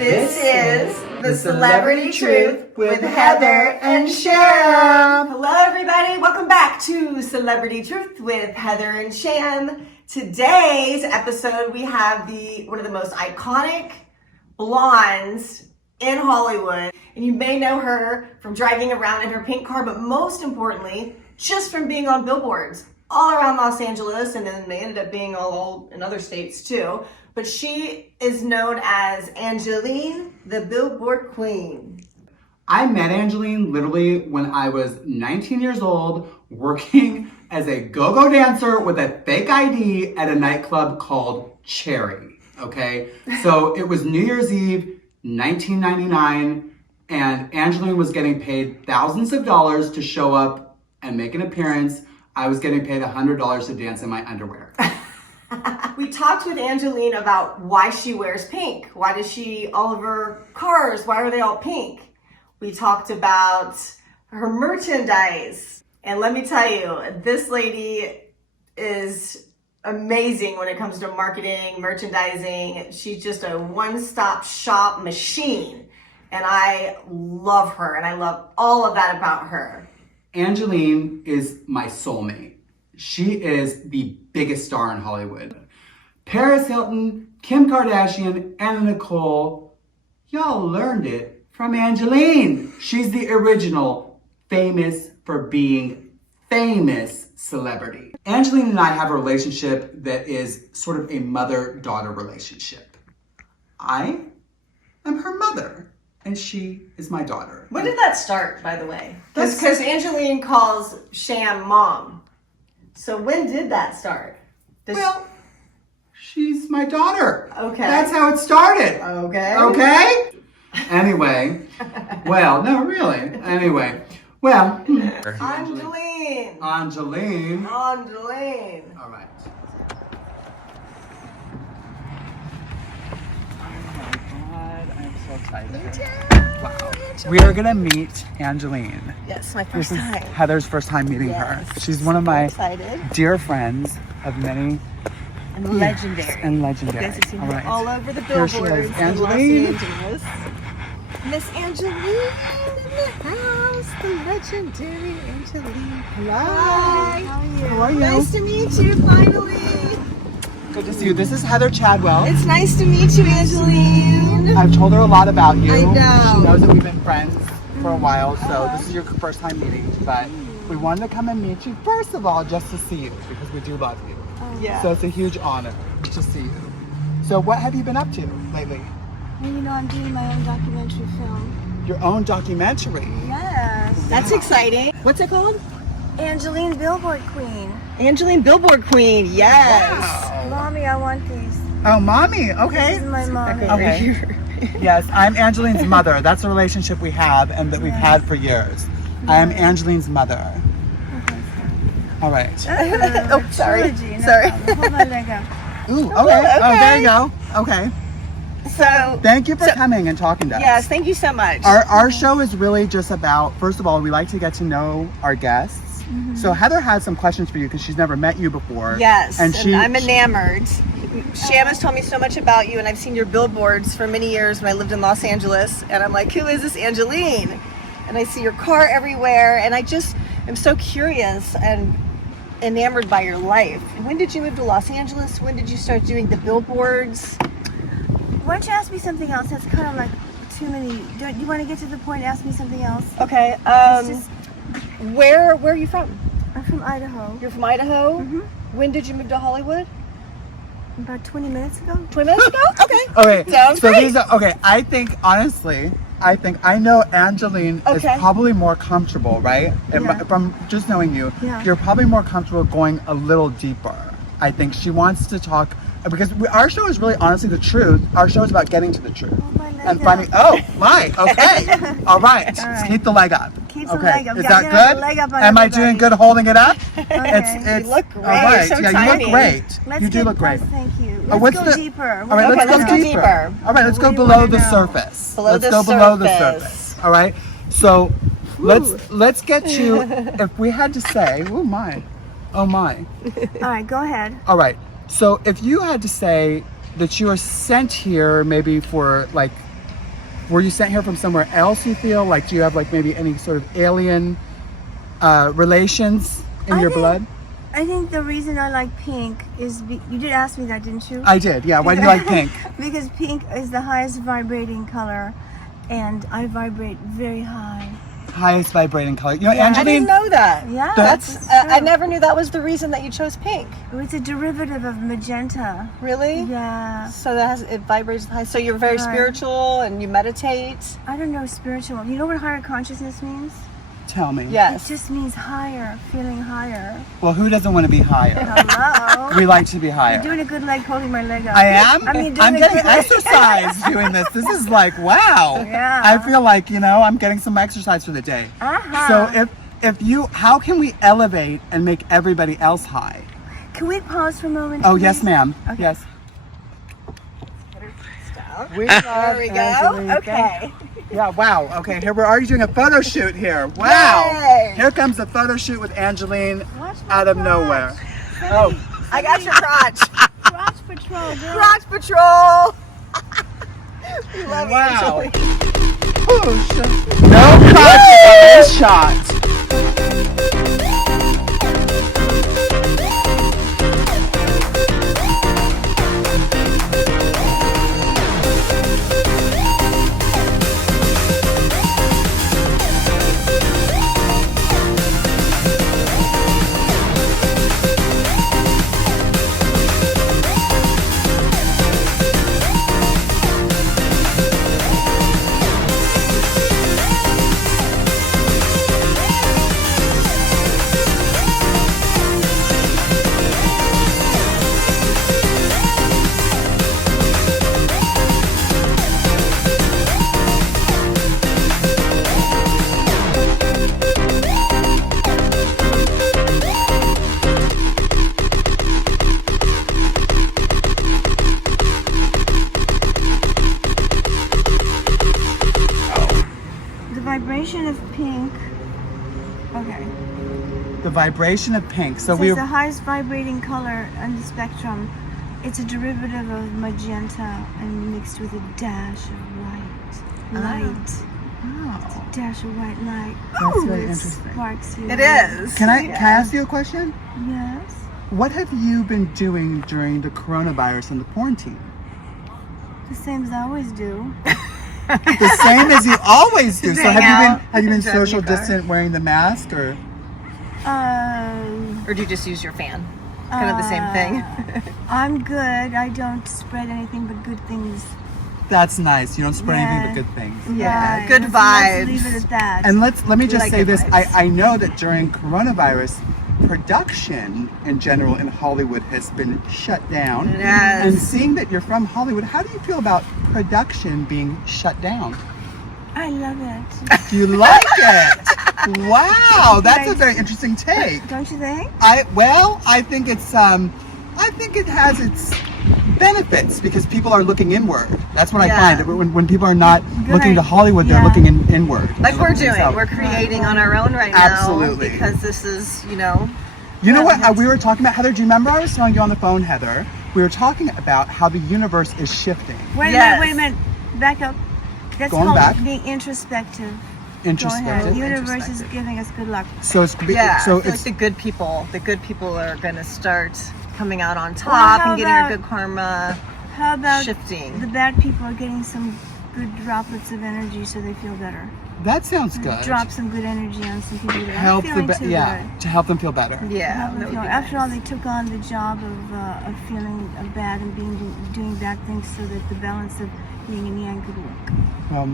This is The Celebrity Truth with Heather and Sham. Hello everybody, welcome back to Celebrity Truth with Heather and Sham. Today's episode we have one of the most iconic blondes in Hollywood. And you may know her from driving around in her pink car, but most importantly, just from being on billboards all around Los Angeles, and then they ended up being all in other states too. But she is known as Angelyne, the Billboard Queen. I met Angelyne literally when I was 19 years old, working as a go-go dancer with a fake ID at a nightclub called Cherry, okay? So it was New Year's Eve, 1999, and Angelyne was getting paid thousands of dollars to show up and make an appearance. I was getting paid $100 to dance in my underwear. We talked with Angelyne about why she wears pink. Why does all of her cars, why are they all pink? We talked about her merchandise. And let me tell you, this lady is amazing when it comes to marketing, merchandising. She's just a one-stop shop machine. And I love her, and I love all of that about her. Angelyne is my soulmate. She is the biggest star in Hollywood. Paris Hilton, Kim Kardashian, and Nicole, y'all learned it from Angelyne. She's the original famous for being famous celebrity. Angelyne and I have a relationship that is sort of a mother-daughter relationship. I am her mother, and she is my daughter. When did that start, by the way? Because Angelyne calls Sham mom. So when did that start? Well, she's my daughter. Okay. That's how it started. Okay. Okay? Anyway. Well, no, really. Anyway. Well. Angelyne. Angelyne. Angelyne. All right. I'm so excited. Wow. We are going to meet Angelyne. Yes, my first time. Heather's first time meeting her. She's one of my dear friends of many. And legendary. And legendary. You guys have seen her right. all over the Here she billboards is. in Los Angelyne. Angeles. Miss Angelyne in the house, the legendary Angelyne. Hello. Hi. How are you? How are you? Nice to meet you, finally. Good to see you. This is Heather Chadwell. It's nice to meet you, Angelyne. I've told her a lot about you. I know. She knows that we've been friends for a while, so this is your first time meeting. But we wanted to come and meet you, first of all, just to see you, because we do love you. Yeah. So it's a huge honor to see you. So what have you been up to lately? Well, you know, I'm doing my own documentary film. Your own documentary? Yes. That's exciting. What's it called? Angelyne Billboard Queen. Angelyne Billboard Queen. Yes. Wow. Mommy, I want these. Oh, mommy. Okay. This is my mommy. Okay. Yes, I'm Angelyne's mother. That's a relationship we have and that we've had for years. I am Angelyne's mother. All right. Oh, sorry. Trilogy, no Sorry. problem. Hold my leg up. Ooh, okay. Oh, there you go. Okay. So, Thank you for coming and talking to us. yes, thank you so much. Our show is really just about, first of all, we like to get to know our guests. So Heather has some questions for you because she's never met you before. Yes, and she, I'm enamored. Sham has told me so much about you, and I've seen your billboards for many years when I lived in Los Angeles, and I'm like, who is this Angelyne? And I see your car everywhere, and I just am so curious and enamored by your life. When did you move to Los Angeles? When did you start doing the billboards? Why don't you ask me something else? That's kind of like too many. Don't you want to get to the point and ask me something else? Okay, It's just, where are you from? I'm from Idaho. You're from Idaho? Mhm. When did you move to Hollywood? About 20 minutes ago. 20 minutes ago? Okay. Okay. Sounds so great. these are, okay, I think, honestly, I know Angelyne is Okay. probably more comfortable, right? Yeah. From just knowing you, Yeah. you're probably more comfortable going a little deeper. I think she wants to talk, because our show is really honestly the truth. Our show is about getting to the truth. Oh, my leg And up. finding, oh, my, okay. All right. All right. Keep the leg up. Keep the okay. leg up. Is Yeah, that get the good? leg up on Am I everybody. doing good holding it up? Okay. You look great. All right. You're so yeah, tiny. you look great. Let's you do get look great. Thank you. Oh, Let's what's go the- deeper. All right, Okay, let's go deeper. All right, let's What go do you below wanna the know? surface. Below let's the go below the surface. surface. All right. So let's get you. If we had to say, oh my. All right, go ahead. All right. So if you had to say that you were sent here, maybe for like were you sent here from somewhere else, you feel? Like, do you have like maybe any sort of alien relations in your blood? I think the reason I like pink is you did ask me that, didn't you? I did, yeah. Why do you like pink? Because pink is the highest vibrating color, and I vibrate very high. Highest vibrating color. You know, Yeah. I Angeline, didn't know that. Yeah, That's true. I never knew that was the reason that you chose pink. It's a derivative of magenta. Really? Yeah. So it vibrates high. So you're very Right. spiritual and you meditate. I don't know spiritual. You know what higher consciousness means? tell me. Yes. It just means higher, feeling higher. Well, who doesn't want to be higher? Hello. We like to be higher. You're doing a good leg holding my leg up. I am? I mean, I'm doing a getting good leg. exercise doing this. This is like, wow. Yeah. I feel like, I'm getting some exercise for the day. Uh-huh. So how can we elevate and make everybody else high? Can we pause for a moment? Oh, please? yes, ma'am. Okay. Yes. There we go. Okay. Yeah, wow. Okay, here we're already doing a photo shoot here. Wow. Yay. Here comes a photo shoot with Angeline Watch my out of crotch. nowhere. Somebody- I got your crotch. Crotch patrol, girl. Crotch patrol. We love you, Wow. Angeline. Push. No crotch on this shot. The vibration of pink. Okay. The vibration of pink. So So we it's the highest vibrating color on the spectrum. It's a derivative of magenta and mixed with a dash of white light. Wow. Dash of white light. That's very It interesting. sparks you. It is. Can I ask you a question? Yes. What have you been doing during the coronavirus and the quarantine? The same as I always do. The same as you always do. So hang have out, you been drive your social car. distant, wearing the mask, or? Um, Or do you just use your fan? Kind of the same thing. I'm good. I don't spread anything but good things. That's nice. You don't spread anything Yeah. but good things. Yeah, Right. good Let's vibes. leave it at that. And let me just like say good this. vibes. I know that during coronavirus, production in general in Hollywood has been shut down. Yes. And seeing that you're from Hollywood, how do you feel about production being shut down? I love it. Do you like it? Wow, that's a very interesting take. Don't you think? I think it has its benefits because people are looking inward. That's what I Yeah. find. That when people are not Good. looking to Hollywood, they're Yeah. looking inward. Like They're we're looking doing. themselves. We're creating on our own right now. Absolutely. Because this is, You know what we were talking about, Heather? Do you remember I was telling you on the phone, Heather? We were talking about how the universe is shifting. Wait Yes. a minute. Back up. That's Going called back. being introspective. Introspective. Go ahead. The universe is Introspective. giving us good luck. So it's Yeah, so I feel it's like the good people are going to start coming out on top how and getting about- our good karma How about shifting. the bad people are getting some good droplets of energy so they feel better? that sounds good. Drop some good energy on some people that Help aren't feeling too yeah, good. to help them feel better. Yeah, Help them that would feel- be After all, nice. they took on the job of feeling bad and doing bad things so that the balance of yin and yang could work. Well,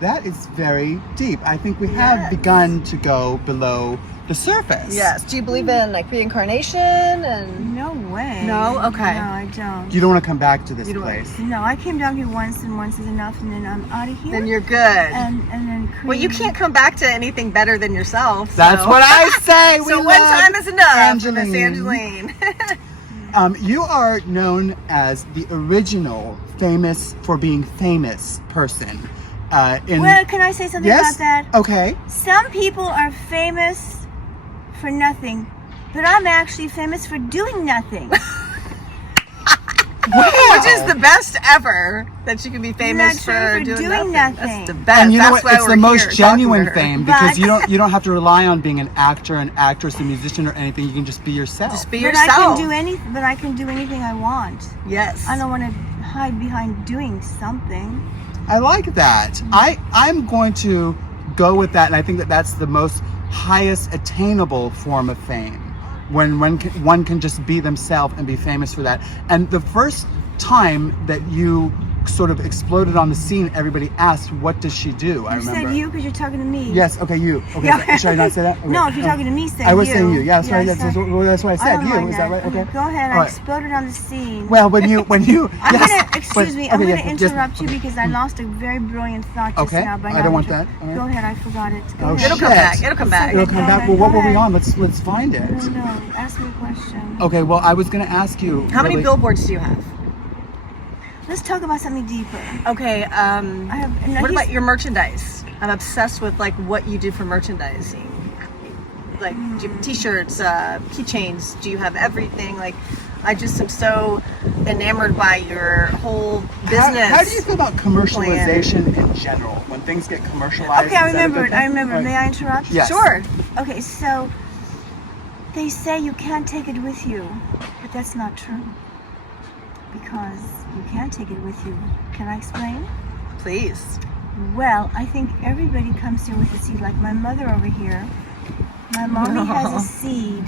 that is very deep. I think we have Yes. begun to go below the surface. Yes. Do you believe in like reincarnation and No way. No? Okay. No, I don't. You don't want to come back to this You don't want- place. No, I came down here once and once is enough and then I'm out of here. then you're good? and then Well, you can't come back to anything better than yourself. That's so. what I say. We So one love time is enough, Miss Angeline. Angeline. You are known as the original famous for being famous person. Well, can I say something yes? about that? Okay. Some people are famous for nothing, but I'm actually famous for doing nothing. What is the best ever that you can be famous for doing nothing. That's the best. And you know That's what? why It's we're the most here genuine But- talking to her. fame because you don't have to rely on being an actor, an actress, a musician, or anything. You can just be yourself. Just be But yourself. I can do anything I want. Yes. I don't want to hide behind doing something. I like that. I'm going to go with that, and I think that that's the most highest attainable form of fame. When one can just be themselves and be famous for that. And the first time that you sort of exploded on the scene, everybody asked, "What does she do?" I You remember. said you because you're talking to me. Yes. Okay. You. Okay. Yeah. Should I not say that? Okay. No, if you're talking to me, say I was you. saying you. Yeah. Sorry. Yes, That's what I said. don't You. mind Is that right? Okay. Go ahead. All I right. exploded on the scene. Well, when you. I'm yes, gonna excuse me. I'm okay, gonna yes, interrupt you because I lost a very brilliant thought just Okay, now. By I not don't want inter- that. All right. Go ahead. I forgot it. Go Oh, ahead. It'll come shit. back. It'll come back. It'll come Go back. ahead, Well, what go were we ahead. on? Let's find it. I don't know. Ask me a question. Okay. Well, I was gonna ask you. How many really- billboards do you have? Let's talk about something deeper. Okay. I have. No, What he's- about your merchandise? I'm obsessed with like what you do for merchandising. Like do you have t-shirts, keychains. Do you have everything? Like, I just am so enamored by your whole business. How do you feel about commercialization in general? When things get commercialized? Okay, I is that a good remember it. thing? I remember. Right. May I interrupt? Yes. Sure. Okay, so they say you can't take it with you, but that's not true. Because you can take it with you. Can I explain? Please. Well, I think everybody comes here with a seed. Like my mother over here. My mommy has a seed.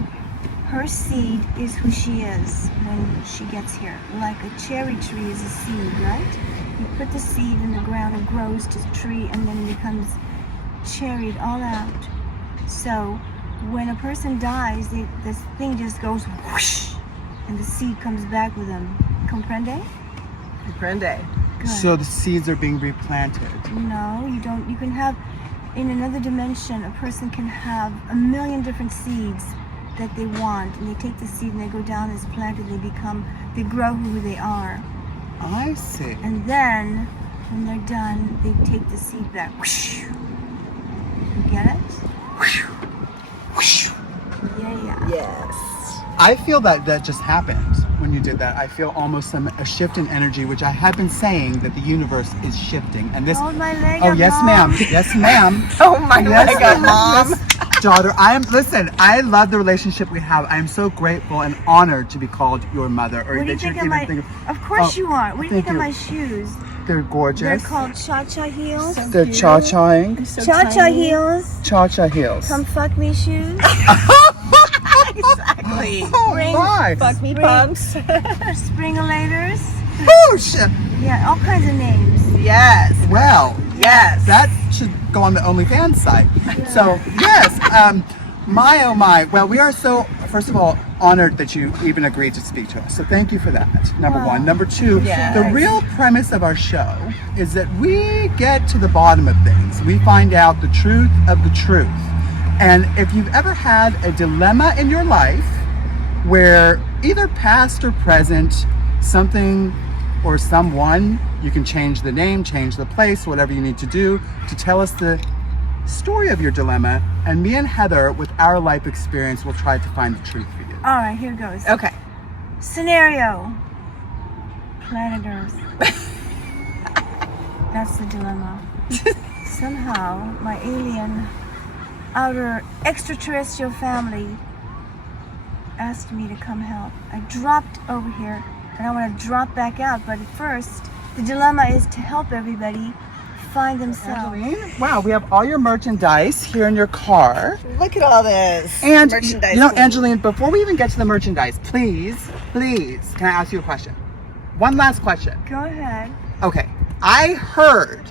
Her seed is who she is when she gets here. Like a cherry tree is a seed, right? You put the seed in the ground, it grows to a tree, and then it becomes cherried all out. So when a person dies, this thing just goes whoosh, and the seed comes back with them. Comprende? Comprende. Good. So the seeds are being replanted. No, you don't. You can have, in another dimension, a person can have a million different seeds that they want, and they take the seed and they go down as planted. They grow who they are, I see. and then when they're done, they take the seed back. Whoosh. You get it? Yeah. Yes. I feel that just happened when you did that. I feel almost a shift in energy, which I have been saying that the universe is shifting. And this. Hold my leg Oh up, yes, Mom. ma'am. Yes, ma'am. Oh my Yes, God, Mom. yes, daughter. Listen, I love the relationship we have. I am so grateful and honored to be called your mother, or What do you that you think of even my? think Of course Oh, you are. What do you thank think of you. my shoes? they're gorgeous. They're called cha-cha heels. They're cha-chaing. Cha-cha heels. Cha-cha heels. Come fuck me shoes. Exactly. Oh my! Fuck me, punks. Springalators. Oh shit! Yeah, all kinds of names. Yes. Well, Yes. that should go on the OnlyFans site. So yes, my oh my. Well, we are so, first of all, honored that you even agreed to speak to us. So thank you for that. Number Wow. one. Number two, Yes. the real premise of our show is that we get to the bottom of things. We find out the truth of the truth. And if you've ever had a dilemma in your life where either past or present, something or someone, you can change the name, change the place, whatever you need to do to tell us the story of your dilemma. And me and Heather, with our life experience, will try to find the truth for you. All right, here goes. Okay. Scenario. Planet Earth. That's the dilemma. Somehow, my alien, outer extraterrestrial family asked me to come help. I dropped over here, and I want to drop back out. But at first, the dilemma is to help everybody find themselves. Angeline, wow, we have all your merchandise here in your car. Look at all this. And, merchandise. you know, Angeline, before we even get to the merchandise, please, can I ask you a question? One last question. Go ahead. Okay, I heard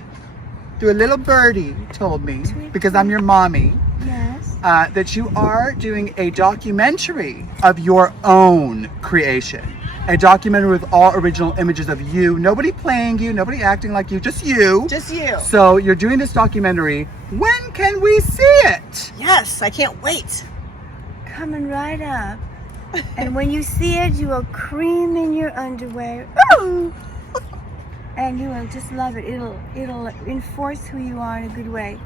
through a little birdie told me, because I'm your mommy, Yes. that you are doing a documentary of your own creation. A documentary with all original images of you. Nobody playing you, nobody acting like you, just you. Just you. So you're doing this documentary. When can we see it? Yes, I can't wait. Coming right up. And when you see it, you will cream in your underwear. Ooh! And you will just love it. It'll enforce who you are in a good way.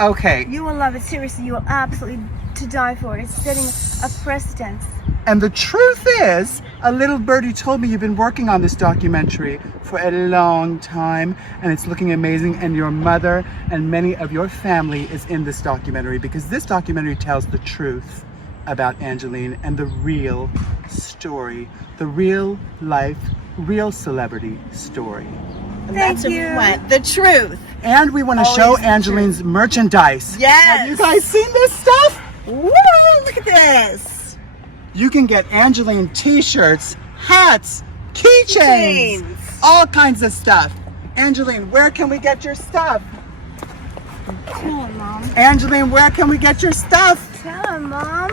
Okay. You will love it. Seriously, you will absolutely to die for it. It's setting a precedence. And the truth is, a little birdie told me you've been working on this documentary for a long time, and it's looking amazing, and your mother and many of your family is in this documentary, because this documentary tells the truth about Angeline and the real story, the real life, real celebrity story. And Thank that's what you. we want. The truth. And we want to Always show the Angeline's merchandise. Yes. Have you guys seen this stuff? Woo! Look at this. You can get Angeline t-shirts, hats, keychains, Keychains. all kinds of stuff. Angeline, where can we get your stuff? Tell him, Mom. Angeline, where can we get your stuff? Tell him, Mom.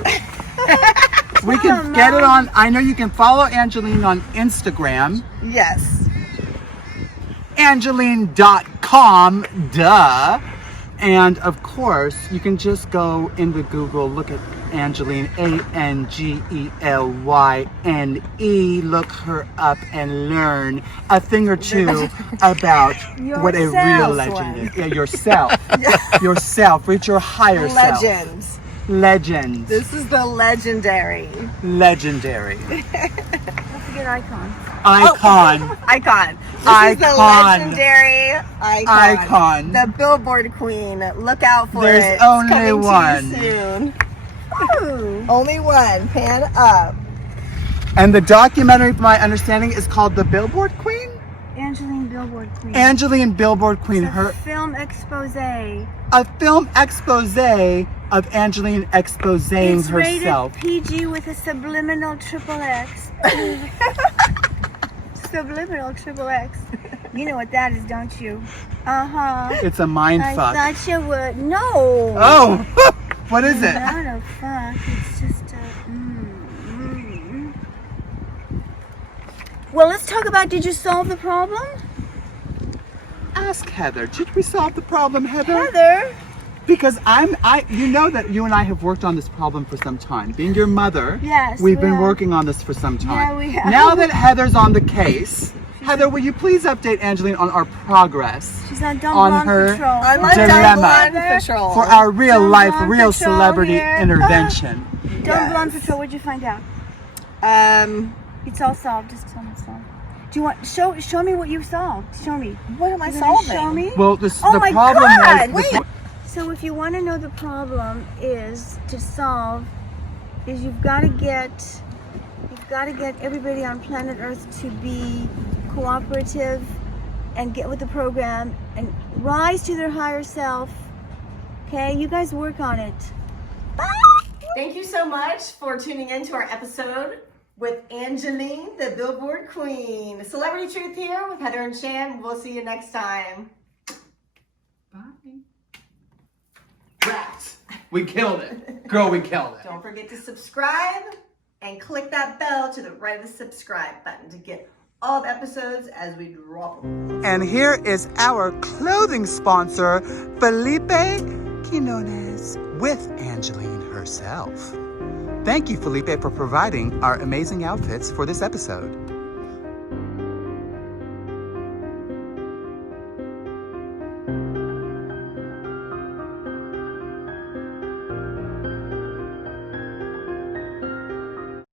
We can get it on, I know you can follow Angeline on Instagram, Yes. Angeline.com, duh. And of course, you can just go into Google, look at Angeline, Angelyne. Look her up and learn a thing or two about what a real Yourself, legend one. is. Yeah, yourself. Yourself. Reach your higher self. Legends. Legends. This is the legendary. Legendary. Don't forget Icon. Icon. Icon. This is the Icon. legendary icon. Icon. The Billboard queen. Look out for it. There's It's only coming one. to you soon. Ooh. Only one. Pan up. And the documentary, from my understanding, is called The Billboard Queen? Angeline Billboard Queen. Angeline Billboard Queen. It's a Her film expose. a film expose of Angeline exposing It's herself. rated PG with a subliminal XXX. Subliminal XXX. You know what that is, don't you? Uh-huh. It's a mind I fuck. thought you would. No. Oh, what is it? Not a fuck. It's just a. Well, let's talk about, did you solve the problem? Ask Heather. Did we solve the problem, Heather? Heather? Because you know that you and I have worked on this problem for some time. Being your mother, Yes, we've we been have. working on this for some time. Yeah, we have. Now that Heather's on the case, Heather, will you please update Angeline on our progress She's on Dumb on Blonde her Patrol. I like dilemma Dumb Blonde Patrol. for our real Dumb life, Blonde real Patrol celebrity here. intervention? Dumb Yes. Blonde Patrol, what'd you find out? It's It's all solved. Just tell me it's solved. Do you want, show me what you solved. Show me. what am I You're gonna solving? Show me? Well, Oh the my problem God, was. wait. So if you want to know the problem is to solve, is you've got to get everybody on planet Earth to be cooperative and get with the program and rise to their higher self. Okay, you guys work on it. Thank you so much for tuning in to our episode with Angeline, the Billboard Queen. Celebrity Truth here with Heather and Sham. We'll see you next time. Bye. Rats. We killed it. Girl, we killed it. Don't forget to subscribe and click that bell to the right of the subscribe button to get all the episodes as we drop them. And here is our clothing sponsor, Felipe Quinones, with Angeline herself. Thank you, Felipe, for providing our amazing outfits for this episode.